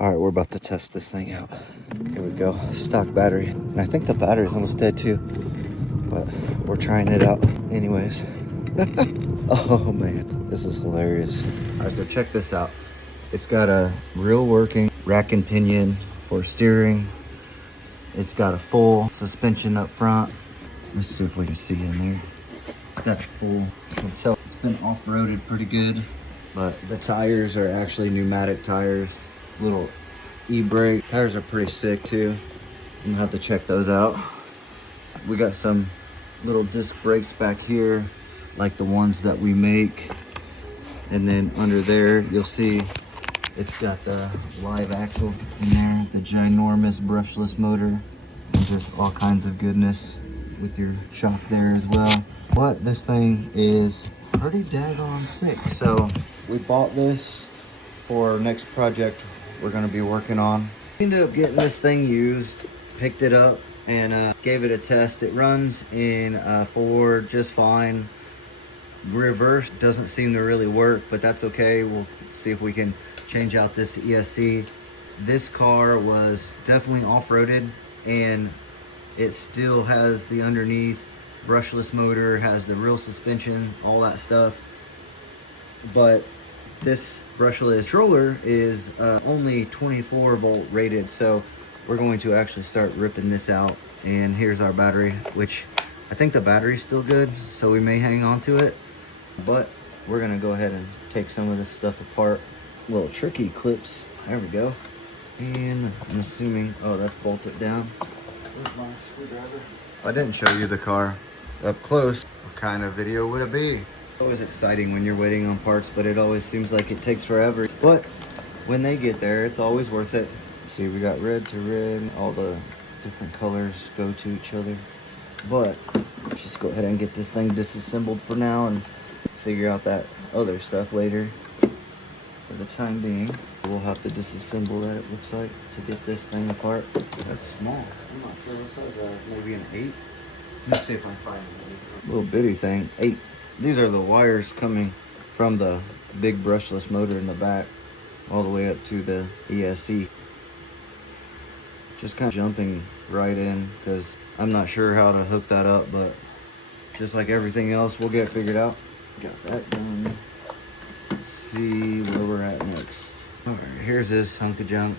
All right, we're about to test this thing out. Here we go, stock battery. And I think the battery's almost dead too, but we're trying it out anyways. Oh man, this is hilarious. All right, so check this out. It's got a real working rack and pinion for steering. It's got a full suspension up front. Let's see if we can see in there. It's got full, you can tell it's been off-roaded pretty good, but the tires are actually pneumatic tires. Little e-brake. Tires are pretty sick too. I'm gonna have to check those out. We got some little disc brakes back here, like the ones that we make. And then under there, you'll see it's got the live axle in there, the ginormous brushless motor, and just all kinds of goodness with your shock there as well. But this thing is pretty daggone sick. So we bought this for our next project we're gonna be working on. Ended up getting this thing used, picked it up, and gave it a test. It runs in forward just fine. Reverse doesn't seem to really work, but that's okay. We'll see if we can change out this ESC. This car was definitely off-roaded, and it still has the underneath brushless motor, has the real suspension, all that stuff. But this brushless controller is only 24 volt rated, so we're going to actually start ripping this out. And here's our battery, which I think the battery's still good, so we may hang on to it. But we're gonna go ahead and take some of this stuff apart. Little tricky clips, there we go. And I'm assuming, oh, that's bolted down. Where's my screwdriver? If I didn't show you the car up close, what kind of video would it be? It's always exciting when you're waiting on parts, but it always seems like it takes forever. But when they get there, it's always worth it. See, we got red to red, all the different colors go to each other. But let's just go ahead and get this thing disassembled for now and figure out that other stuff later. For the time being, we'll have to disassemble that, it looks like, to get this thing apart. That's small. I'm not sure what size that is. Maybe an 8? Let's see if I can find it. Little bitty thing, 8. These are the wires coming from the big brushless motor in the back all the way up to the ESC. Just kind of jumping right in because I'm not sure how to hook that up, but just like everything else, we'll get it figured out. Got that done. Let's see where we're at next. All right, here's this hunk of junk,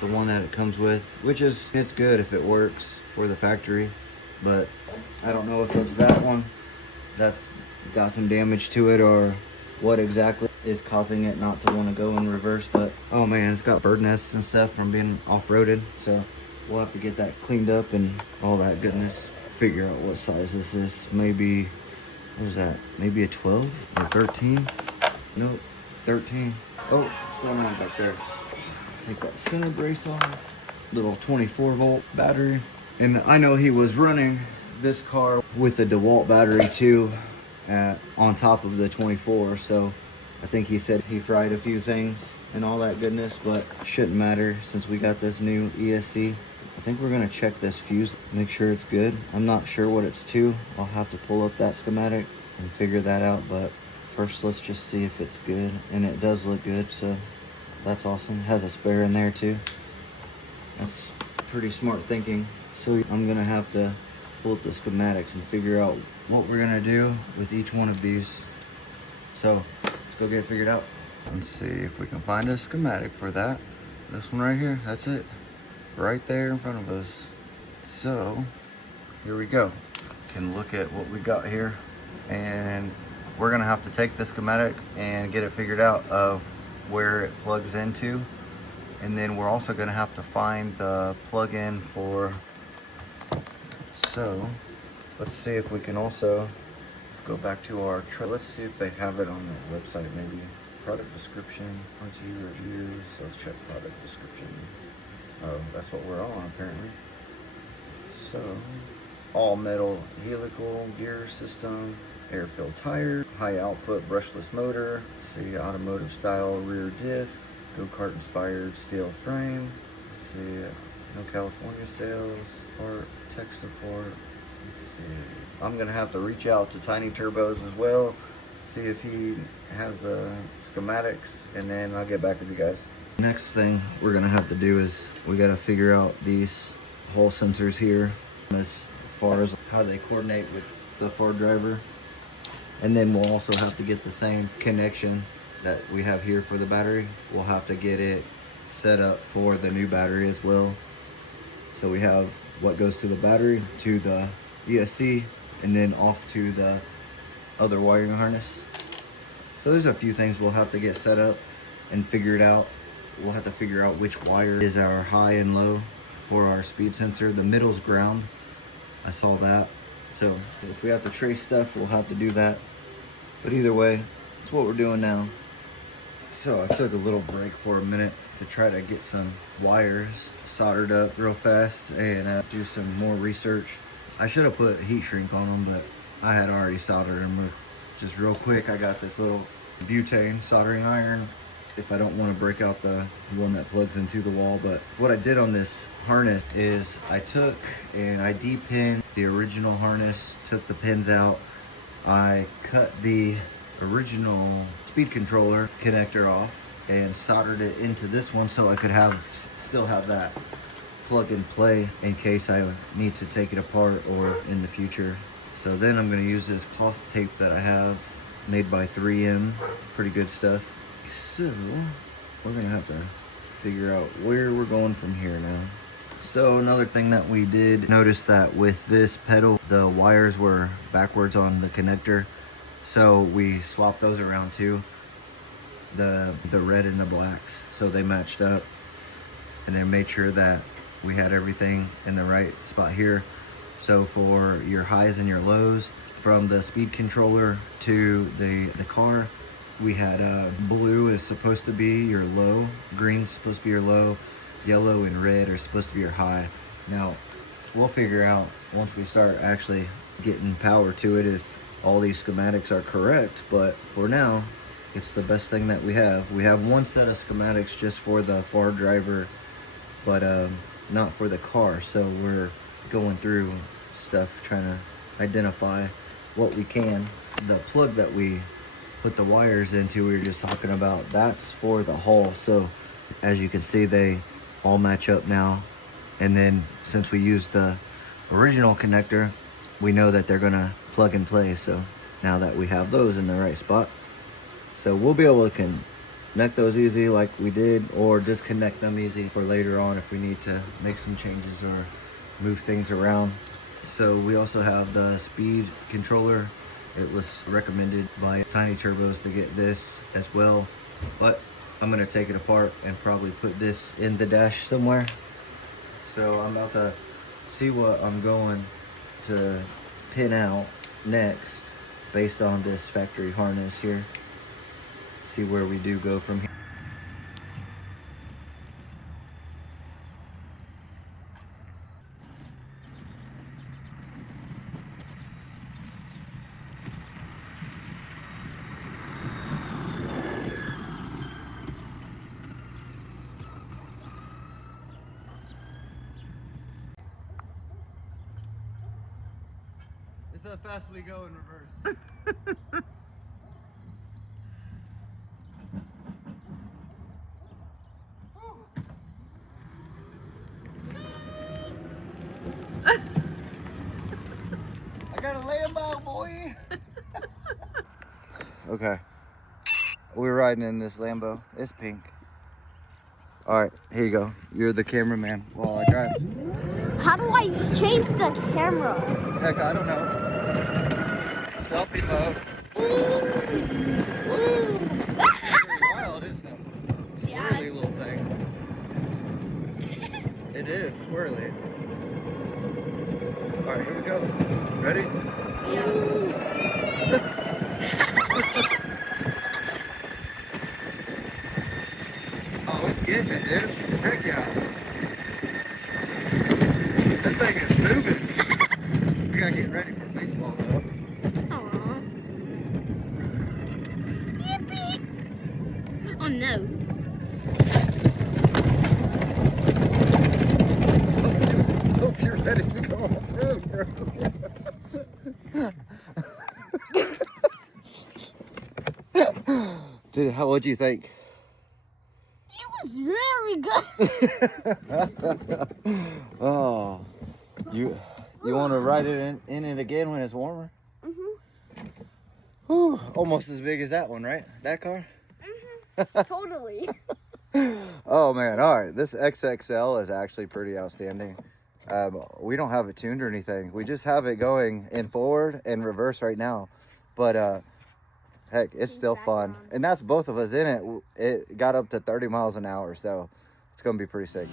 the one that it comes with, which is, it's good if it works for the factory, but I don't know if it's that one that's got some damage to it or what exactly is causing it not to want to go in reverse. But oh man, it's got bird nests and stuff from being off-roaded, so we'll have to get that cleaned up and all that goodness. Figure out what size this is. Maybe, what was that, maybe a 12 or 13? Nope, 13. Oh, what's going on back there? Take that center brace off. Little 24 volt battery. And I know he was running this car with a DeWalt battery too, on top of the 24, so I think he said he fried a few things and all that goodness, but shouldn't matter since we got this new ESC. I think we're gonna check this fuse, make sure it's good. I'm not sure what it's to. I'll have to pull up that schematic and figure that out, but first let's just see if it's good. And it does look good, so that's awesome. It has a spare in there too. That's pretty smart thinking. So I'm gonna have to pull up the schematics and figure out what we're gonna do with each one of these. So let's go get it figured out. Let's see if we can find a schematic for that. This one right here, that's it. Right there in front of us. So here we go. Can look at what we got here, and we're gonna have to take the schematic and get it figured out of where it plugs into. And then we're also gonna have to find the plug-in for, so let's see if we can also, let's go back to our let's see if they have it on the website maybe. Product description, RT reviews, let's check product description. Oh, that's what we're on apparently. So, all metal helical gear system, air-filled tire, high output brushless motor, let's see, automotive style rear diff, go-kart inspired steel frame, let's see, no California sales, part, tech support, let's see. I'm gonna have to reach out to Tiny Turbos as well, see if he has the schematics, and then I'll get back with you guys. Next thing we're gonna have to do is we gotta figure out these Hall sensors here as far as how they coordinate with the Ford driver. And then we'll also have to get the same connection that we have here for the battery. We'll have to get it set up for the new battery as well. So we have what goes to the battery, to the ESC, and then off to the other wiring harness. So there's a few things we'll have to get set up and figured out. We'll have to figure out which wire is our high and low for our speed sensor. The middle's ground. I saw that. So if we have to trace stuff, we'll have to do that. But either way, it's what we're doing now. So I took a little break for a minute to try to get some wires soldered up real fast and do some more research. I should have put heat shrink on them, but I had already soldered them just real quick. I got this little butane soldering iron if I don't want to break out the one that plugs into the wall. But what I did on this harness is I took and I de-pinned the original harness, took the pins out. I cut the original speed controller connector off and soldered it into this one so I could still have that plug and play in case I need to take it apart or in the future. So then I'm going to use this cloth tape that I have made by 3M. Pretty good stuff. So we're going to have to figure out where we're going from here now. So another thing that we did notice that with this pedal, the wires were backwards on the connector. So we swapped those around too, the red and the blacks, so they matched up, and then made sure that we had everything in the right spot here. So for your highs and your lows, from the speed controller to the car, we had blue is supposed to be your low, green's supposed to be your low, yellow and red are supposed to be your high. Now we'll figure out once we start actually getting power to it if all these schematics are correct, but for now it's the best thing that we have. We have one set of schematics just for the Ford driver, but not for the car, so we're going through stuff trying to identify what we can. The plug that we put the wires into, we were just talking about, that's for the Hall. So as you can see, they all match up now, and then since we used the original connector, we know that they're gonna plug and play. So now that we have those in the right spot, so we'll be able to connect those easy like we did, or disconnect them easy for later on if we need to make some changes or move things around. So we also have the speed controller. It was recommended by Tiny Turbos to get this as well, but I'm gonna take it apart and probably put this in the dash somewhere. So I'm about to see what I'm going to pin out next based on this factory harness here. See where we do go from here. It's how fast we go in reverse. I got a Lambo, boy. Okay, we're riding in this Lambo. It's pink. All right, here you go. You're the cameraman while I drive. How do I change the camera? Heck, I don't know. Selfie mode. Pretty wild, isn't it? Squirrely little thing. It is squirrely. All right, here we go. Ready? Yeah. Oh, it's getting it, dude. Heck yeah. That thing is moving. We gotta get ready for baseball, though. Aww. Yippee! Oh no. Hope you're ready to go off road, bro. Dude, what do you think? It was really good. Oh, you want to ride it in it again when it's warmer? Whew, almost as big as that one, right? That car? Totally. Oh man, all right. This XXL is actually pretty outstanding. We don't have it tuned or anything. We just have it going in forward and reverse right now. But heck, it's still fun. And that's both of us in it. It got up to 30 miles an hour, so it's gonna be pretty sick.